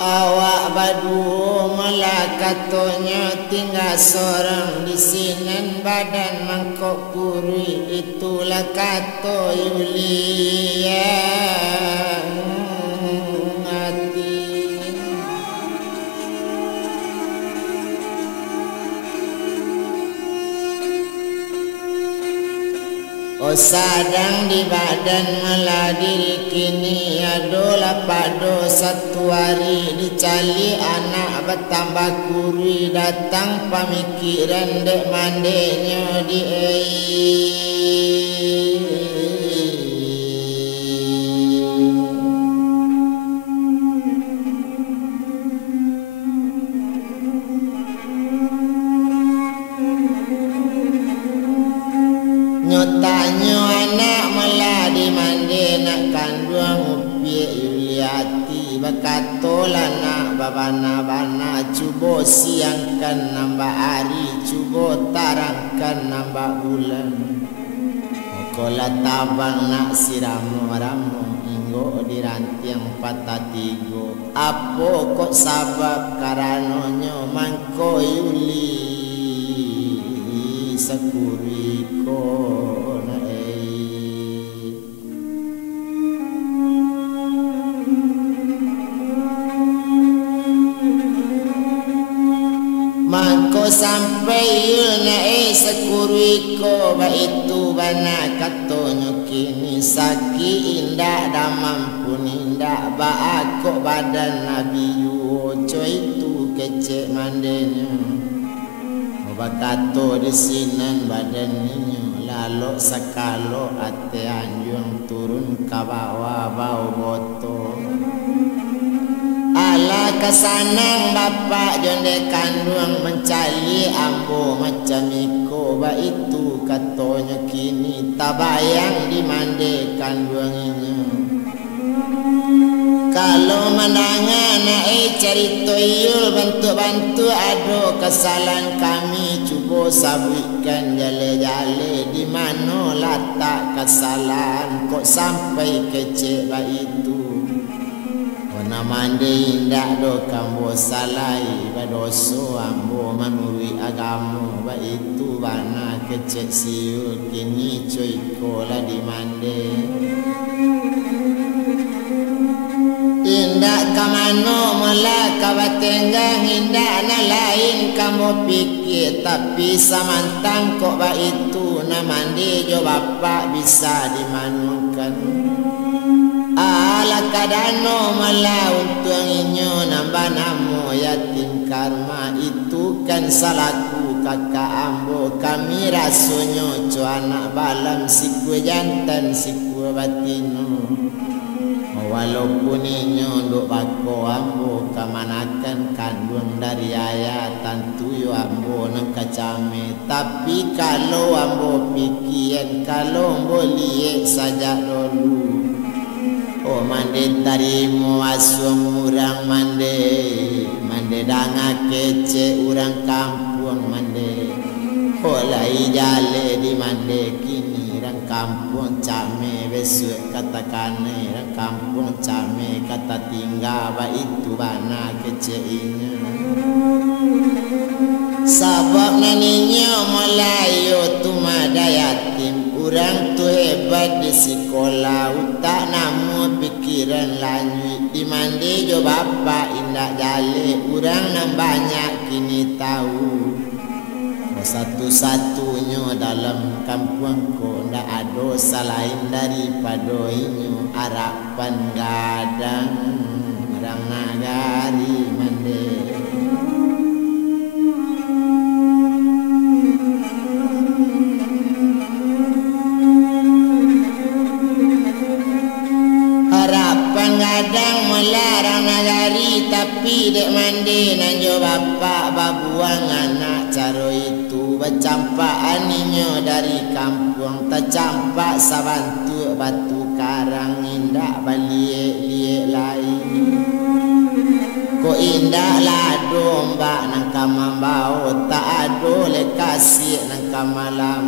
Awak badu melakatonya tinggal seorang di sinen badan mangkok puri, itulah kato Yulia hati. Oh sadang di badan meladiri kini adolah pado satu hari dicali anak bertambah kuri datang pemikiran dek mandenya di nyotanyo anak meladi mande nak kandung upiak Yuliati bakatola nak babana-bana cubo siangkan nambah hari cubo tarangkan nambah bulan kola tabang nak siramu-ramu inggo dirantiang patah tigo apo kok sabab karanonyo mangko Yuli sakuriko mangko sampai nae sakuriko ba itu bana katonyo kini saki indah damam pun indah ba akok badan Nabi Yuoco itu kecek mandenya bakato di sinan badannya lalu sakalo ate anjung turun ke bawah bau boto ala kesanang bapak jonde kandung mencali ambo macam iko ba itu katonya kini tabayang di mande kandungnya kalau menangan cerita yul bantu-bantu ado kesalahan kami cuba sabuikan jale-jale di mana letak kesalahan kok sampai kecek ba itu warna mande indah do kambo salai badoso ambo manui agamu ba itu bana kecek siul kini coy kola di mande indak kamano mula kabatenggang indak na lain kamu pikir tapi samantang kok ba itu na mandi jo bapak bisa dimanukan ala kadano mula untung inyo nambah namo yatim karma itu kan salahku kakak ambo kami rasonyo co anak balam siku jantan siku batino walaupun inyo duk bako ambo kamanakan kandung dari ayah tantu yo ambo nang kacame tapi kalau ambo pikiran kalau ambo liek saja dulu oh mande tarimo asung urang mande danga kece urang kampung mande olai jale di mande kini rang kampung came besok katakane rang kampung came kata tinggal ba itu bana keceinya sabab naninya Melayu tu mada yatim urang tu hebat di sekolah utak namu pikiran lanjut di mandi jo bapak indak jale urang nam banyak kini tahu satu-satunya dalam kampungku ndak ada selain daripada inyo harapan gadang orang nagari mande harapan gadang melarang nagari tapi dek mande nanjo bapak babuang anak caro itu bercampaan inyo dari kampung tercampak sabantu batu karang indah baliek-liek lain ko indah lado mbak nang kamambao tak ado le kasih nang kamalam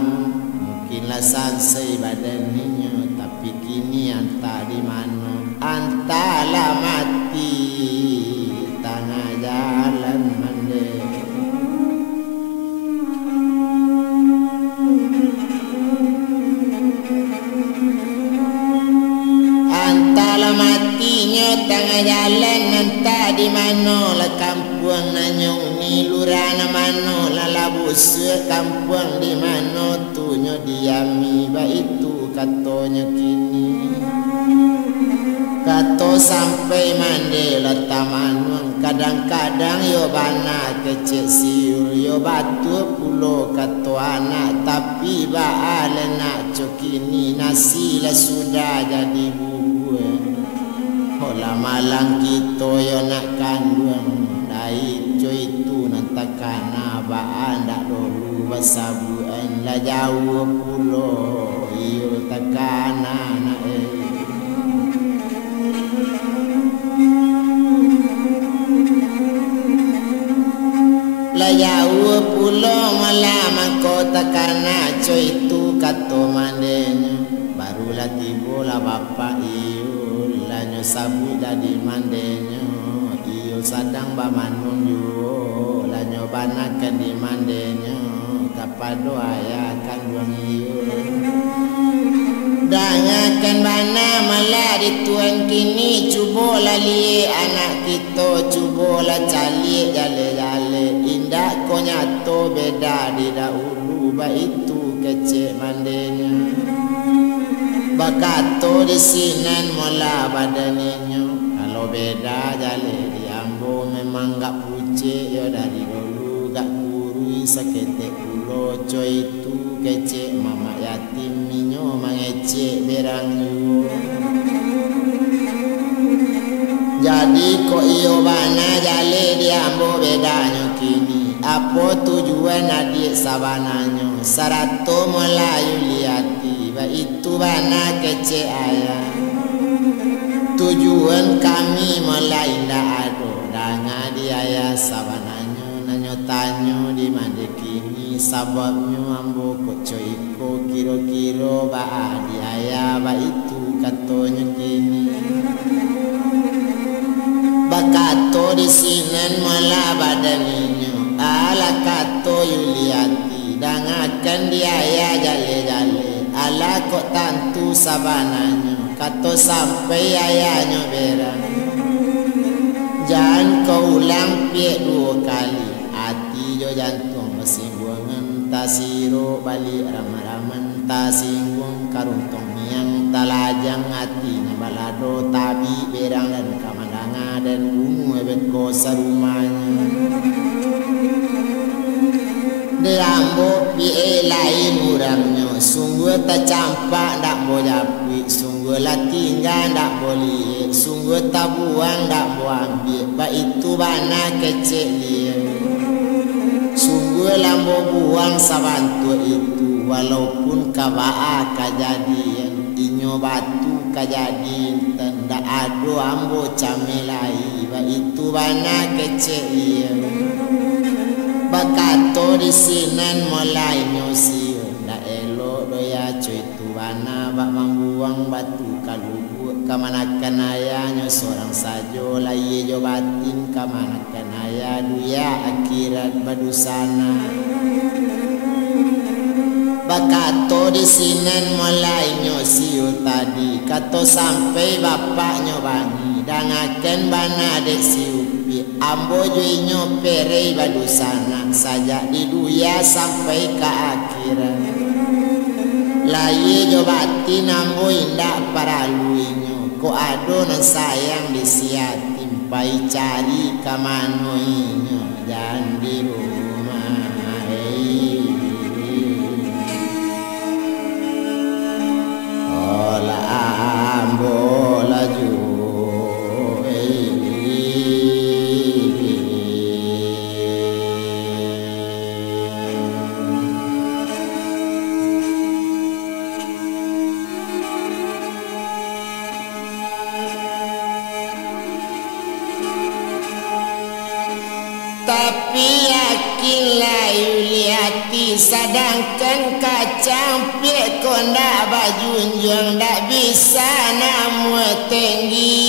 mungkinlah sansai badan inyo tapi kini anta di mana antala mati mano la kampung nanyo ni lurana mano la labusue kampung di mano tunyo diami ba itu katonya kini kato sampai mande la tamanung kadang-kadang yo bana kecek siur yo batu pulo kato anak tapi ba alena cokini nasi la sudah jadi bubur hola malang kita yo nak kandung dai co itu nantakana ba anda dulu basabuan la jauh pulo yo takana na la jauh pulo malam kota karena co itu kato mandenya barulah tibo la bapak iyo la nyo sabu dadi mandenya iyo sadang ba manung yo la nyo banakan di mandenya kapado ayah kandung iyo dangakan bana malah dituan kini cubola li anak kita cubola cali jale-jale indah ko nyato beda di dahulu ba itu kecek mandenya bakato di sinan mola badannya kalau beda jale di ambo memang gak pucek yo dari dulu gak kurui sakete pulo co itu kecek mama yatim minyo mangecek berang yo jadi kok iyo bana jale di ambo bedanya kini apa tujuan adik sabananyo sarato melayu liati ba itu bana kecek ayah tujuan kami mulai ndak ado danga di ayah sabananyo nanyo tanyo di mande kini sababnyo ambo kok coiko kiro-kiro ba di ayah ba itu katonyo kini bakato di sinan mala badaninyo ala kato yuliati dangakan di ayah jale-jale ala kok tantu sabananyo kato sampai ayahnya berang jangan kau ulang piek 2 kali hati jo jantung masinggungan tasiro balik ramah-ramah tasinggung karuntong miang talajang hatinya balado tabi berang dan kamandanga dan gunung ebet kosa rumahnya Derambo pie lain urangnya sungguh tak campak ndak boleh sungguh lah tinggal ndak boleh sungguh tak buang ndak buang ba itu bana kecek dia sungguh lambo buang sabantu itu walaupun kabaa kajadian inyo batu kajadian ndak ado ambo camelai ba itu bana kecek dia bakato di sinan mulai nyosi ndak elok doya cuy tu bana bak membuang batu kalubu kamanakan ayahnya seorang sajo lai jo batin kamanakan ayah duya akhirat badusana bakato di sinan mulai nyosi tadi kato sampai bapaknya bani dangaken bana dek siu ambo juinyo perei badusana saja di duya sampai ke akhirat lai jo batin ambo indak paraluinyo ko ado nan sayang di siatim pai cari kamano inyo jangan di rumah ola ambo laju tapi yakinlah yuliati sedangkan kacang pek kau ndak bajunjung ndak bisa namu tinggi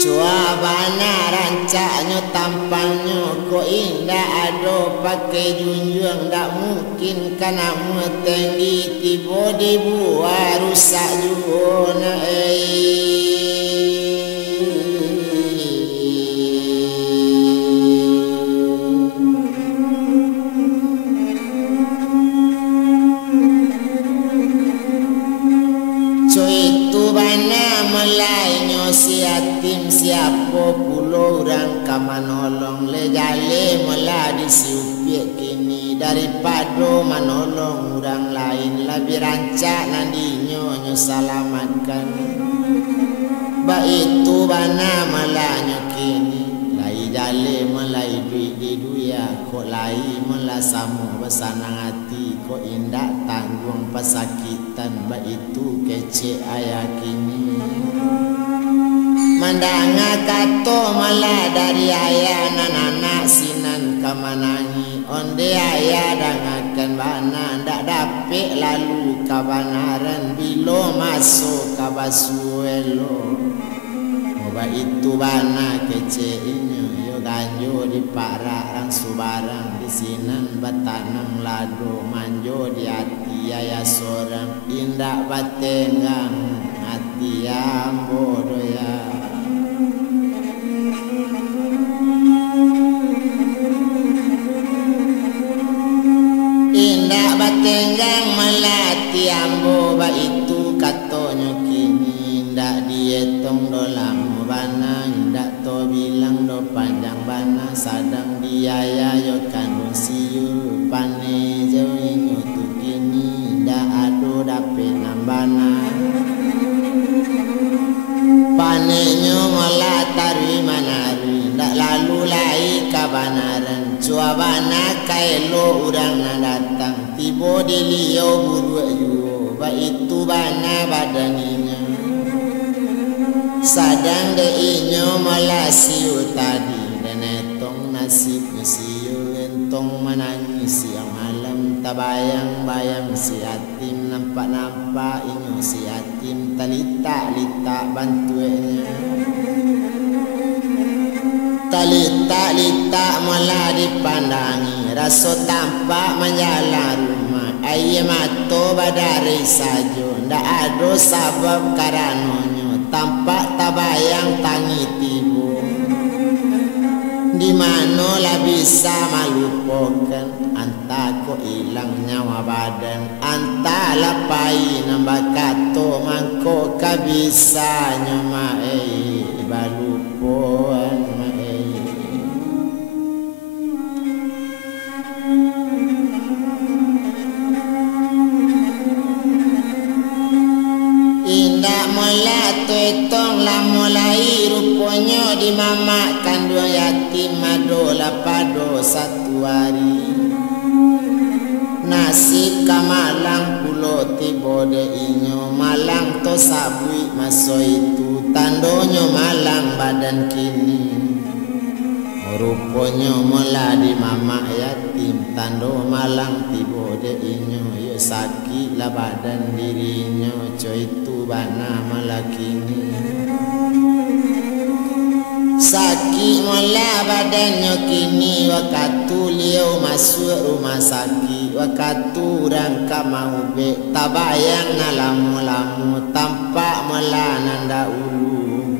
cua bana rancaknya tampangnya kok indah ado pakai junjung tak mungkin kana tinggi tiba dibuat rusak juga si yatim siapa pulau orang kamanolong le jale mula disiupiak kini daripada manolong orang lain lebih rancak nandinya nyo selamatkan ba itu bana malanya kini lai jale mulai duit di duya kok lai mula samu besanang hati kok indah tanggung pesakitan ba itu kece ayah kini mandanga kato malah dari ayah anak sinan kamanangi onde ayah dangakan bana ndak dapik lalu kabanaran bilo masuk kabasuelo oba itu bana kece inyo yo ganjo di parang subarang di sinan batanang lado manjo di hati ayah sorang indak batengang hati ambo doya batenggang melati ambo ba itu katonyo kini ndak dietong dolam bana ndak to bilang do panjang bana sadang diaya yo kandung siu pane jawinyo tu kini ndak ado dape nambana panenyo melatari manari ndak lalu lai kabanaran cuabana kaelo urang na datang tiba di liau buruk juga ba itu bana badaninya sadang deinyo malasiu tadi dan etong nasibnya siu entong menangis siang malam tabayang-bayang si yatim nampak-nampak inyo si yatim talita-lita bantuannya talita-lita malah dipandangi raso tampak menjalan rumah aye mato badari sajo ndak ada sabab karanonyo tampak tabayang tangi tibu di mana lah bisa malupakan anta ko hilang nyawa badan anta lapai nambah kato mangko kabisa nyoma balupoan Tong lah mulai rupanya dimamakan dua yatim madola pado satu hari nasib kamalang pulo tiba deinyo malang to sabui maso itu tandonyo malang badan kini rupanya mula dimamak yatim tando malang tiba deinyo yo sakit lah badan dirinya coy itu bana malakini sakit mula badannya kini waktu liau masuk rumah sakit waktu orang kamau be tabayang nalamu-lamu tampak mula nanda ulu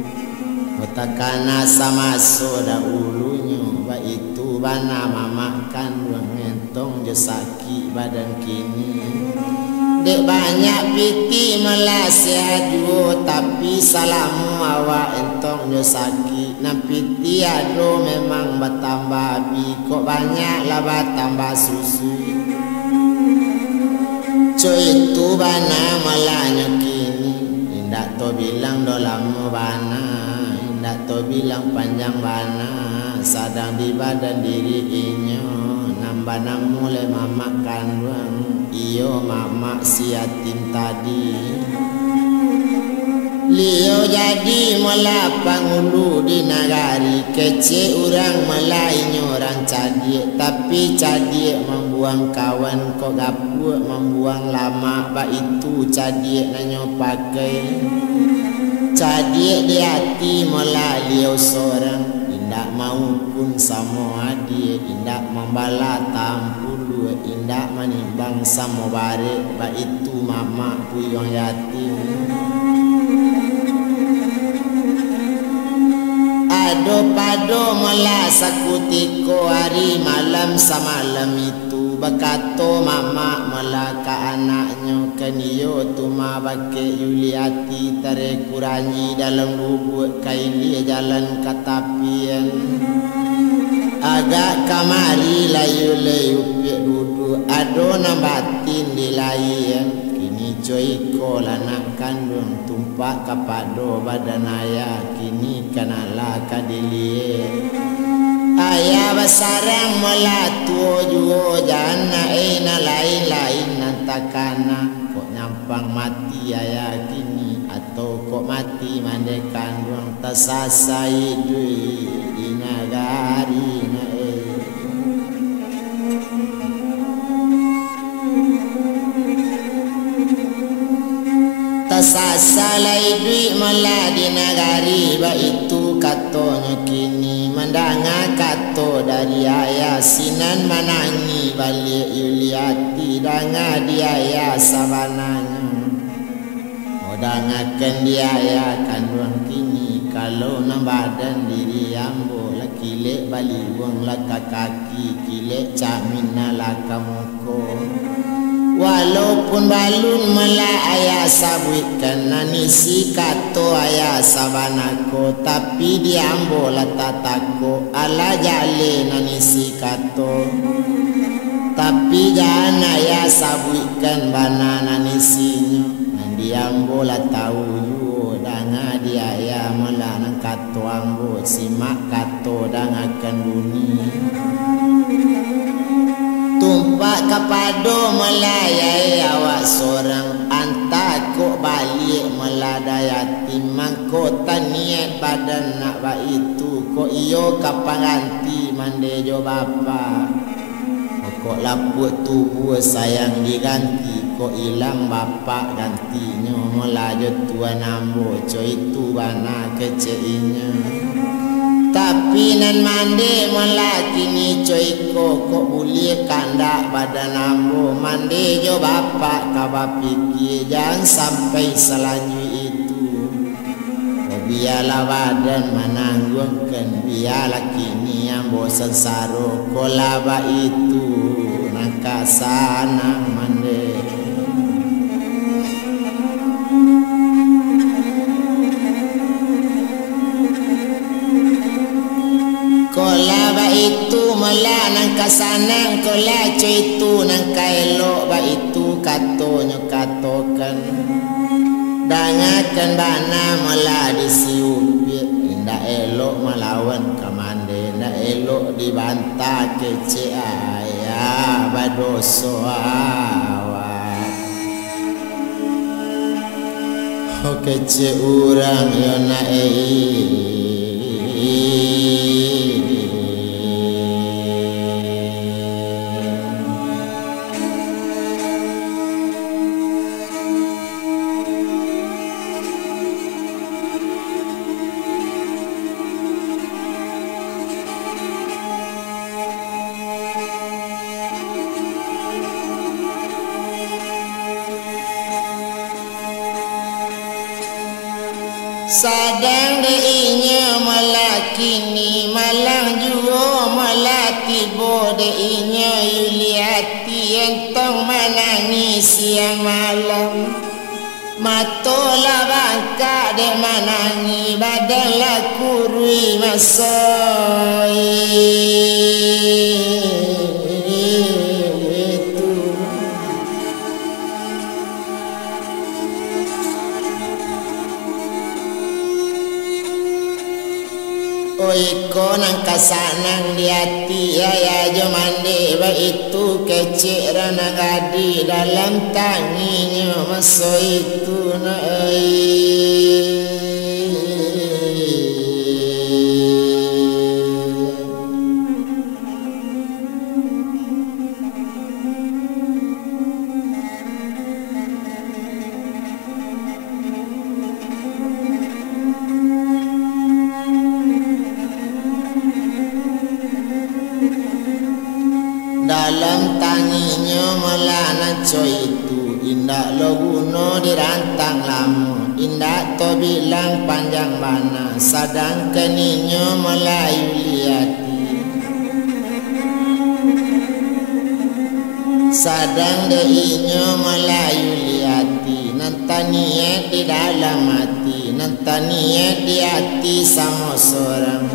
otakana sama soda ulunya ba itu bana mamakan ruang mentong je sakit badan kini dek banyak piti melasihat juga tapi salamu awak entong jo sakit na piti ado memang bertambah abi kok banyak lah bertambah susu coy itu bana malahnya kini indak to bilang do lama bana indak to bilang panjang bana sadang di badan diri inyo nambah namu le mamakan ruang iyo mama si yatim tadi Lio jadi melapang ulu di nagari kece orang Melayu orang cadik tapi cadik membuang kawan kok gapur membuang lama ba itu cadik nanyo pakai cadik di hati melalui seorang tidak mau pun sama adi mati indak membala tampulu indak menimbang samobare ba itu mama puyong yatim. Ado pado mela sakutiko hari malam samalam itu bakato mama mela ka anaknya kaniyo tuma bake Yuliati tare kuranyi dalam lubuk kaili jalan katapian agak kamari layu-layu pik dudu ado nambatin di layan kini coiko lanak kandung tumpak kapado badanaya kini kanala kadilie ayah basarang melatuo juo jana na lain-lain nantakana kok nyampang mati ayah kini atau kok mati mandekan ruang tasasai dui di nagari na tasasalai dui mala di nagari ba itu katonyo kini mandanga kato dari ayah sinan manangi balik Yuliati danga di ayah sabananya odangakan di ayah kandung kini kalau nambadan diri ambo laki lek bali wong laka kaki kilek camina laka muko walaupun balun mela ayah sabutkan nanisi kato ayah sabanako tapi diambo latatako ala jale nanisi kato tapi jangan ayah sabutkan bana nanisinya diambo latau yu danga dia ayah mela nang kato ambo simak kato dangakan bunyi tumpak kapado melayai awak seorang antak kok balik meladayati mangkota niat badan nak ba itu kok iyo kapan ganti mande jo bapa kok laput tubuh sayang diganti kok hilang bapa gantinya melajut tuan ambo co itu bana keceinya tapi nan mande melaki ni coiko kok boleh kandak badan ambo mande jo bapak kaba pikir jangan sampai selanjut itu biarlah badan menanggungkan biarlah kini ambo sensaro kolaba itu nangka sanang mande kolaba itu mela nang kasanang kola itu nang kaelok ba itu katonyo katokan dangakan bana mela disiupit indah elok melawan kamande indah elok dibantah kece ayah badoso awak kece urang yona sadang deinya malakini malang juo malatibo deinya Yuliati entong manangis siang malam matola bangka de manangi badan lakurui masoi iko nang kasanang di hati ayah jo mande ba itu kecik rana gadi dalam tanginya maso itu na Dalam tanginya melana coy itu indak lo guna dirantang lama, indak to bilang panjang mana, sadang keninya Melayu liati, sadang deinya Melayu liati, nantaniye di dalam hati, nantaniye di hati sama seorang.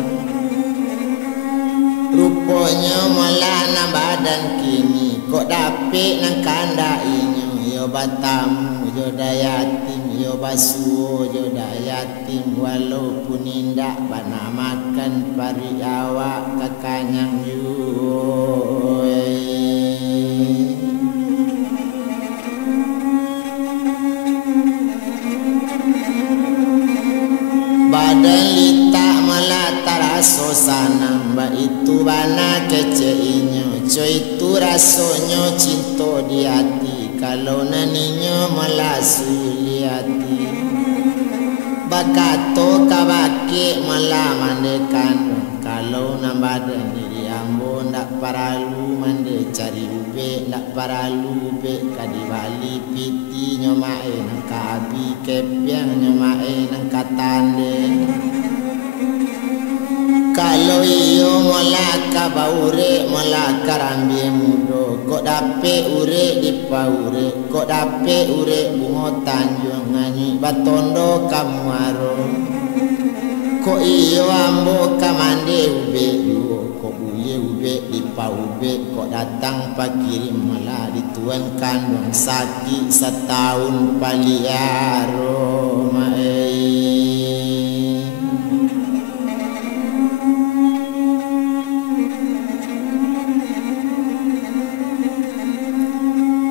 Rupanya melana badan kini, kok dapet nang kanda inyo, yo batamu, yo dayatim, yo basuo, yo dayatim, walaupun indak bana makan pari awak kakanyang yui. Badan litak melata raso sanang, ba itu bana kece inyo, coy itu rasonyo cinta di hati, kalau naninyo melasu liati. Bakato kabake malah mandekan, kalau nambadan diri ambo ndak paralu mande cari ube, ndak paralu ube kadibali piti nyomae nang kabi kepiang nyomae nang katande. Kalau iyo molaka baure molaka rambi mudo, kok dape ure di paure, kok dape ure bungo tanjung nganyi batondo kamu aro. Kok iyo ambo kamande ube duo, kok buye ube di paube, kok datang pakirim malah dituan kandung sakit setahun paliaro mae.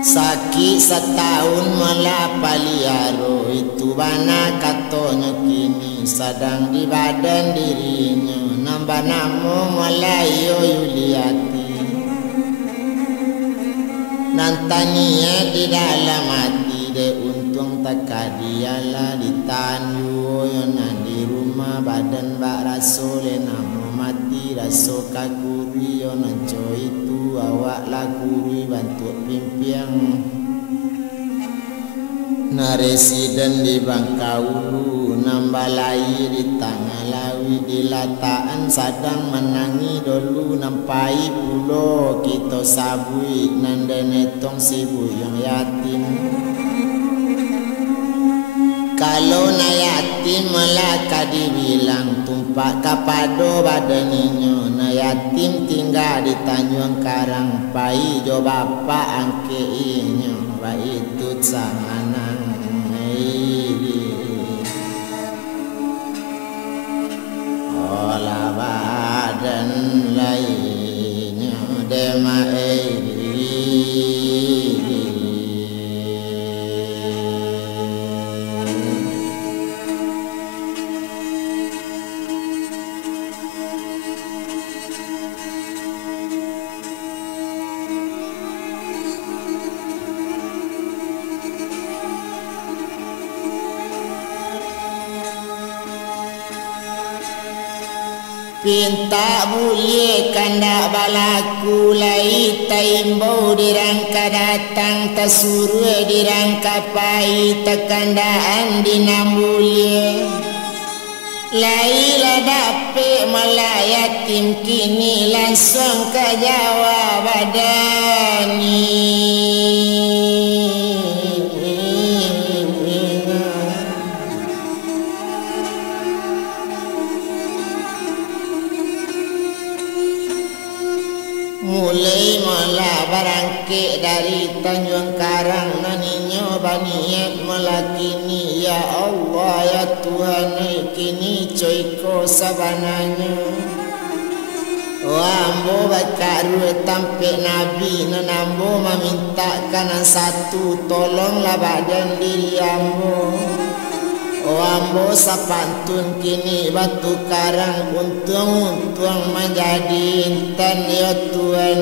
Sakit setahun malah paliaro, itu bana katonyo kini, sadang di badan dirinya, nambah namo Melayu yuliati. Nantaninya di dalam hati, de untung takadialah di tanyu, yonan di rumah badan bak rasole namo mati, raso kakuri yonan coy itu awak lakuri bantu pimpiang. Na residen di Bangkaulu, nambalai di tangah lawi, di lataan sadang menangi dulu, nampai pulo kita sabui, nandenetong sibu yang yatim. Kalau na yatim melaka dibilang tumpak kapado badaninya, na yatim tinggal di Tanjung Karang, pai jo bapa angke inyo, ba itu sanganang. Olah badan lainnya demai. Pinta boleh kandak balaku lai taimbau dirangka datang tasuru dirangka pai tekandaan dinambulie lai la dape malayatim kini langsung ke Jawa badani. Mulai malah barangke dari Tanjung Karang naninyo baniat melakini, ya Allah ya Tuhan kini coyko sabananya. Ambo bakaru tampik Nabi nanambo meminta kanan satu, tolonglah badan diri ambo. Ambo sapantun kini batu karang, untung-untung menjadi intan ya Tuhan.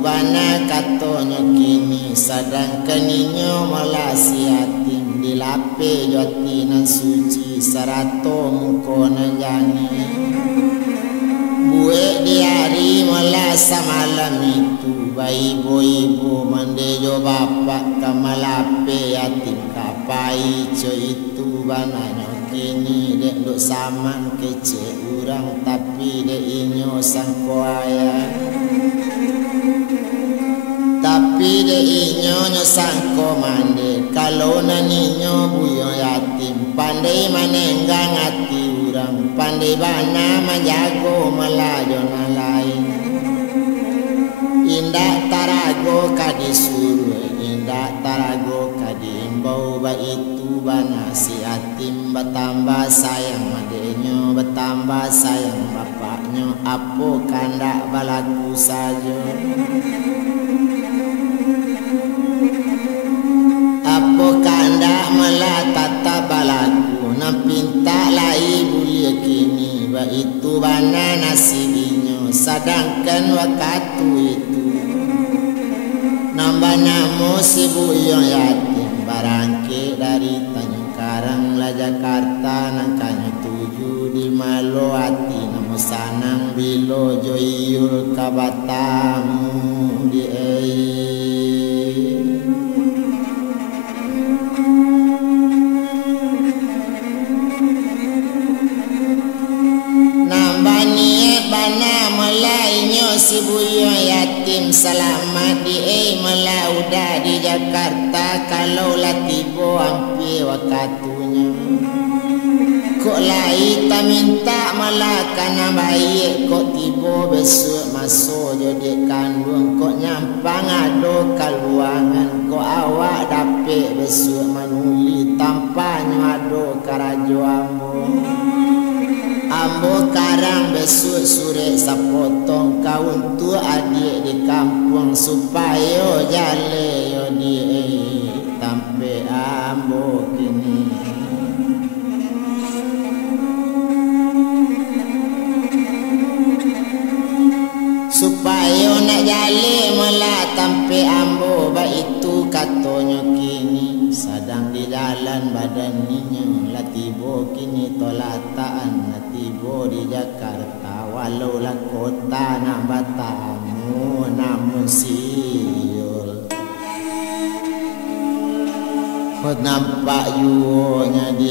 itu bana katonyo kini sedangkan inyo melasi yatim dilape jati nan suci sarato mukona jani buek di hari melasa malam itu bayi ibu mandejo bapak kamalape yatim kapai co itu bana kini dek duk saman kece urang tapi dek inyo sangko ayah tapi dek inyo sangko mande kalau naninyo buyo yatim pandai manenggang hati urang pandai bana menjago melajo na lain indah tarago kadisuruh indah tarago kadiimbau ba itu bana si yatim bertambah sayang adiknya bertambah sayang bapaknya apa kandak balaku saja apa kandak malah tata balaku nak pinta lai bulia kini ba itu bana nasibinya sedangkan waktu itu nambah namo si buyo yatim barangke dari Tanjung Karang la Jakarta nangkanya 7 di Malo hati namo sanang bilo joyul kabatamu di nambah niat bana melainyo si buyo yatim selamat di melauda di Jakarta kalau lah tiba hampir waktunya kok lai tak minta malah kana baik kok tiba besok masuk jadi kandung kok nyampang ado kaluangan kok awak dapet besok manuli tampaknya ado karajo ambo karang besok sore sapotong kaun tu adik di kampung supaya jale yo di tampe ambo kini supaya nak jale malah tampe ambo ba itu katonyo kini sedang di jalan badan ninyo latibo kini tolataan latibo di Jakarta walau lah kota nak batamu namun siul kau nampak yuonya di